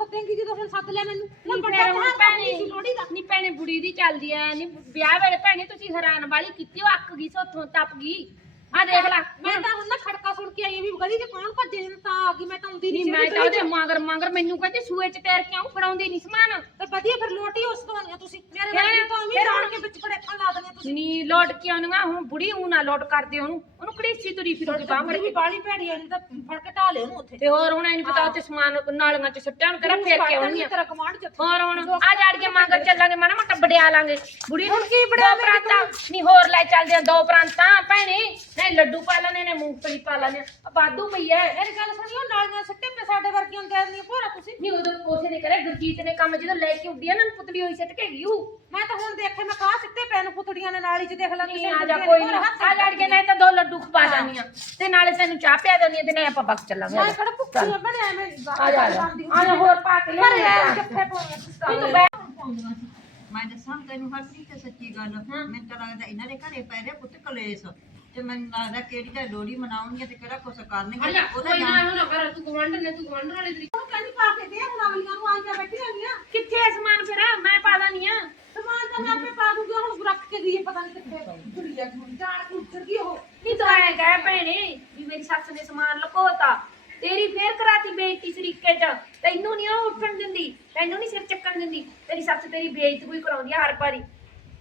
ਸੱਦੇਂਗੀ ਜਦੋਂ ਹੁਣ ਸੱਦ ਲਿਆ ਮੈਨੂੰ? ਹੁਣ ਨੀ ਵੱਡਾ ਤਿਉਹਾਰ ਭੈਣੇ ਸੀ ਲੋਹੜੀ ਦਾ। ਨੀ ਭੈਣੇ ਬੁੜੀ ਦੀ ਚੱਲਦੀ ਐ ਨੀ ਵਿਆਹ ਵੇਲੇ ਭੈਣੇ ਤੁਸੀਂ ਹੈਰਾਨ ਵਾਲੀ ਕੀਤੀ ਉਹ ਅੱਕ ਗਈ ਸੋਥੋਂ ਟੱਪ ਗਈ। ਆ ਦੇਖ ਲੈ। ਮੈਂ ਤਾਂ ਹੁਣ ਨਾ ਖੜਕਾ ਸੁਣ ਕੇ ਆਈ ਵੀ ਗਲੀ ਚ ਕੌਣ ਭੱਜੇ ਨੇ ਤਾਂ ਆ ਗਈ ਮੈਂ ਤਾਂ ਆਉਂਦੀ ਨਹੀਂ ਮੈਂ ਤਾਂ ਉਹਦੇ ਮਗਰ ਮਗਰ ਮੈਨੂੰ ਕਹਿੰਦੀ ਸੂਏ ਚ ਤੈਰ ਕਿਉਂ ਫੜਾਉਂਦੀ ਨਹੀਂ ਸਮਾਨ। ਤੇ ਵਧੀਆ ਫਿਰ ਲੋਟੀ ਉਸ ਤੋਂ ਆਣੀਆਂ ਤੁਸੀਂ ਮੇਰੇ ਫਿਰ- ਨਾਲ ਤਾਂ ਵੀ ਫਿਰ ਜਾਣ ਹੁਣ- ਕੇ ਵਿੱਚ ਪੜੇਖਾਂ ਲਾ ਦਨੀਆਂ ਤੁਸੀਂ ਨੀ ਲੋਟ ਕੇ ਆਉਣੀਆਂ ਹੁਣ ਬੁੜੀ ਉਹ ਨਾ ਲੋਟ ਕਰਦੇ ਉਹਨੂੰ। ਉਹਨੂੰ ਕੜੀਸੀ ਤੁਰੀ ਫਿਰੂਗੀ ਬਾਹਰ? ਬੜੀ ਵੀ ਬਾਲੀ ਭੈੜੀ ਆ ਨਹੀਂ ਤਾਂ ਫੜ ਕੇ ਢਾ ਲਿਓ ਉਹਨੂੰ ਉੱਥੇ। ਤੇ ਹੋਰ ਹੁਣ ਇਹਨੂੰ ਪਤਾ ਉੱਤੇ ਸਮਾਨ ਨਾਲੀਆਂ ਚ ਸੁੱਟਿਆ ਨੂੰ ਫੇਰ ਕੇ ਆਉਣੀਆਂ ਤੇਰਾ ਕਮਾਂਡ ਚ ਹੋਰ ਹੁਣ ਆ ਜਾੜ ਕੇ ਮੰਗਰ ਚੱਲਾਂਗੇ ਮਾੜਾ ਮੋਟਾ ਵਡਿਆ ਲਾਂਗੇ। ਬੁੜੀ ਨੂੰ ਹੁਣ ਕੀ ਦੋ ਵਡਿਆਵੇਂਗੀ ਪ੍ਰਾਂਤਾਂ ਨਹੀਂ ਹੋਰ ਲੈ ਚੱਲਦੇ ਆ ਦੋ ਪ੍ਰਾਂਤਾਂ। ਭੈਣੇ ਨਹੀਂ ਲੱਡੂ ਪਾ ਲੈਣੇ ਨੇ ਮੂੰਗਫਲੀ ਪਾ ਲੈਣੇ ਆ। ਬਾਦੂ ਪਈ ਐ। ਮੇਰੀ ਗੱਲ ਸੁਣਿਓ ਨਾਲੀਆਂ ਸੱਟੇ ਪੇ ਸਾਡੇ ਵਰਗੀਆਂ ਦੇ ਨਹੀਂ ਭੋਰਾ ਤੁਸੀਂ। ਨਹੀਂ ਉਦੋਂ ਕੋਸੇ ਨੇ ਕਰੇ ਗੁਰਜੀਤ ਨੇ ਕੰਮ ਜਦੋਂ ਲੈ ਕੇ ਉੱਡੀ ਆ ਨਾ ਪੁਤਲੀ ਹੋਈ ਸਿੱਟ ਕੇ ਉਹ ਮੈਂ ਤਾਂ ਹੁਣ ਦੇਖੇ ਪੈ ਨੂੰ ਨੇ ਨਾਲੀ ਚ ਦੇਖ ਲਾ ਨਹੀਂ ਆ ਜਾ ਕੋਈ ਨਹੀਂ ਆ ਜਾੜ ਕੇ। ਨਹੀਂ ਤਾਂ ਦੋ ਲੱਡੂ ਖਵਾ ਦਾਨੀਆਂ ਤੇ ਨਾਲੇ ਤੈਨੂੰ ਚਾਹ ਪਿਆ ਦਾਨੀਆਂ ਤੇ ਨਹੀਂ ਆਪਾਂ ਬਸ ਚੱਲਾਂਗੇ। ਮੈਂ ਕਿਹੜਾ ਭੁੱਖੀ ਆ ਬਣੇ ਐਵੇਂ ਆ ਜਾ ਆ ਜਾ। ਆ ਜਾ ਹੋਰ ਪਾ ਕੇ ਲੈ ਆ ਜੱਫੇ ਪਾਉਣੇ ਮੈਂ ਦੱਸਾਂ ਤੈਨੂੰ ਹਰਪ੍ਰੀਤ ਤੇ ਸੱਚੀ ਗੱਲ। ਮੈਨੂੰ ਤਾਂ ਲੱਗਦਾ ਇਹਨਾਂ ਦੇ ਘਰੇ ਪੈ ਰਿਹਾ ਪੁੱਤ ਕਲੇਸ਼। ਤੇ ਮੈਨੂੰ ਲੱਗਦਾ ਕਿਹੜੀ ਦਾ ਲੋਹੜੀ ਮਨਾਉਣਗੇ ਤੇ ਕਿਹੜਾ ਕੁਛ ਕਰਨਗੇ ਉਹਦਾ ਜਾਣ। ਨਾ ਕਰ ਤੂੰ ਗਵੰਡ ਨੇ ਤੂੰ ਗਵੰਡ ਵਾਲੇ ਤਰੀਕੇ ਹੁਣ ਕਹਿੰਦੀ ਪਾ ਕੇ ਦੇ ਹੁਣ ਅਗਲੀਆਂ ਨੂੰ ਆਈਆਂ ਬੈਠੀਆਂ ਗਈਆਂ ਕਿੱਥੇ ਐ ਸਮਾਨ ਫਿਰ ਮੈਂ ਪਾ ਦਾਨੀ ਆ ਸਮਾਨ ਤਾਂ ਮੈਂ ਆਪੇ ਪਾ ਦੂੰਗੀ ਹੁਣ ਰੱਖ ਕੇ ਗਈ ਹੈ, ਪਤਾ ਨਹੀਂ ਹੁਣ ਜਾਣ ਕੁੱਚਰ ਗਈ ਉਹ। ਨਹੀਂ ਤੂੰ ਐ ਕਹਿ ਭੈਣੇ ਵੀ ਮੇਰੀ ਸੱਸ ਨੇ ਸਮਾਨ ਲਕੋਤਾ। ਤੇਰੀ ਫੇਰ ਕਰਾਤੀ ਬੇਇੱਜ਼ਤੀ ਸਰੀਕੇ ਚ। ਤੈਨੂੰ ਨਹੀਂ ਉਹ ਉੱਠਣ ਦਿੰਦੀ ਤੈਨੂੰ ਨਹੀਂ ਸਿਰ ਚੱਕਣ ਦਿੰਦੀ। ਤੇਰੀ ਸੱਸ ਤੇਰੀ ਬੇਇੱਜ਼ਤੀ ਕੋਈ ਕਰਾਉਂਦੀ ਆ ਹਰ ਵਾਰੀ।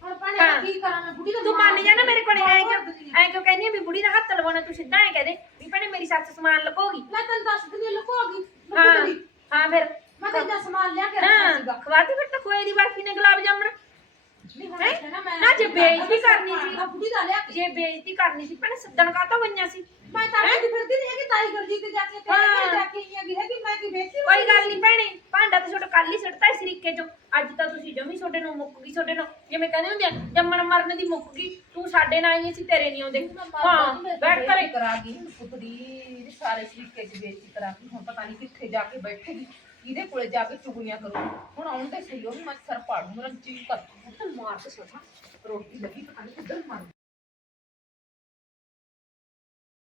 ਹੁਣ ਭੈਣੇ ਹਾਂ। ਮੈਂ ਕੀ ਕਰਾਂ ਮੈਂ ਬੁੜੀ ਦਾ ਤੂੰ ਮੰਨ ਜਾ ਨਾ ਮੇਰੇ ਕੋਲੇ ਐ ਕਿਉਂ ਐ ਕਿਉਂ ਕਹਿੰਦੀ ਆ ਵੀ ਬੁੜੀ ਦਾ ਹੱਥ ਲਵਾਉਣਾ ਤੂੰ ਸਿੱਧਾ ਐ ਕਹਦੇ ਵੀ ਭੈਣੇ ਮੇਰੀ ਸੱਸ ਸਮਾਨ ਲਕੋਗੀ। ਮੈਂ ਤੈਨੂੰ ਦੱਸ ਦਿੰਦੀ ਲੁਕੋ ਗਈ ਹਾਂ ਲੁਕੋ ਗਈ ਹਾਂ ਫਿਰ ਮੈਂ ਤਾਂ ਇੰਨਾ ਸਮਾਨ ਲਿਆ ਕੇ ਰੱਖਿਆ ਹਾਂ ਸੀਗਾ ਖਵਾਤੀ ਫਿਰ ਤਾਂ ਖੋਏ ਦੀ ਬਰਫੀ ਨੇ ਗੁਲਾਬ ਜਾਮਣ ਨਹੀਂ ਹੁਣ ਹੈਂ? ਇੱਥੇ ਨਾ ਮੈਂ ਨਾ ਜੇ ਬੇਇੱਜ਼ਤੀ ਕਰਨੀ ਸੀ। ਤਾਂ ਬੁੜੀ ਦਾ ਲਿਆ ਕੇ ਜੇ ਬੇਇੱਜ਼ਤੀ ਕਰਨੀ ਸੀ ਭੈਣੇ ਸੱਦਣ ਕਾਤੋਂ ਗਈਆਂ ਸੀ? ਮੈਂ ਤਾਂ ਅੱਗੇ ਫਿਰਦੀ ਨਹੀਂ ਹੈਗੀ ਤਾਈ ਗਰਜੀ ਤੇ ਜਾ ਕੇ ਤੇਰੇ ਘਰ ਜਾ ਕੇ ਆਈ ਹੈਗੀ ਮੈਂ ਕੀ ਵੇਚੀ ਕੋਈ ਗੱਲ ਨਹੀਂ ਭੈਣੇ ਭਾਂਡਾ ਤਾਂ ਛੋਟਾ ਕੱਲ ਹੀ ਸਿੱਟਤਾ ਇਸ ਤਰੀਕੇ ਚੋਂ। ਅੱਜ ਤਾਂ ਤੁਸੀਂ ਜਮੀ ਛੋਟੇ ਨੂੰ ਮੁੱਕ ਗਈ ਛੋਟੇ ਨੂੰ ਜਿਵੇਂ ਕਹਿੰਦੇ ਹੁੰਦੇ ਆ ਜੰਮਣ ਮਰਨ ਦੀ ਮੁੱਕ ਗਈ ਤੂੰ ਸਾਡੇ ਨਾਲ ਆਈ ਸੀ ਤੇਰੇ ਨਹੀਂ ਆਉਂਦੇ। ਹਾਂ ਬੈਠ ਕਰੇ ਕਰਾ ਗਈ ਪੁੱਤਰੀ ਸਾਰੇ ਸ਼ਰੀਕੇ ਚ ਬੇਇੱਜ਼ਤੀ ਕਰਾ ਕੇ ਹੁਣ ਪਤਾ ਨਹੀਂ ਕਿੱਥੇ ਜਾ ਕੇ ਬੈਠੇਗੀ। ਇਹਦੇ ਕੋਲੇ ਜਾ ਕੇ ਚੁਗਲੀਆਂ ਕਰੋ। ਹੁਣ ਆਉਣ ਆਉਂਦੇ ਸਹੀ ਉਹ ਵੀ ਮੈਂ ਸਰ ਪਾੜੂ ਮੇਰਾ ਜੀ ਕਰ ਮਾਰ ਕੇ ਸੋਚਾਂ। ਰੋਟੀ ਲੱਗੀ, ਪਤਾ ਨਹੀਂ ਕਿੱਧਰ ਮਰ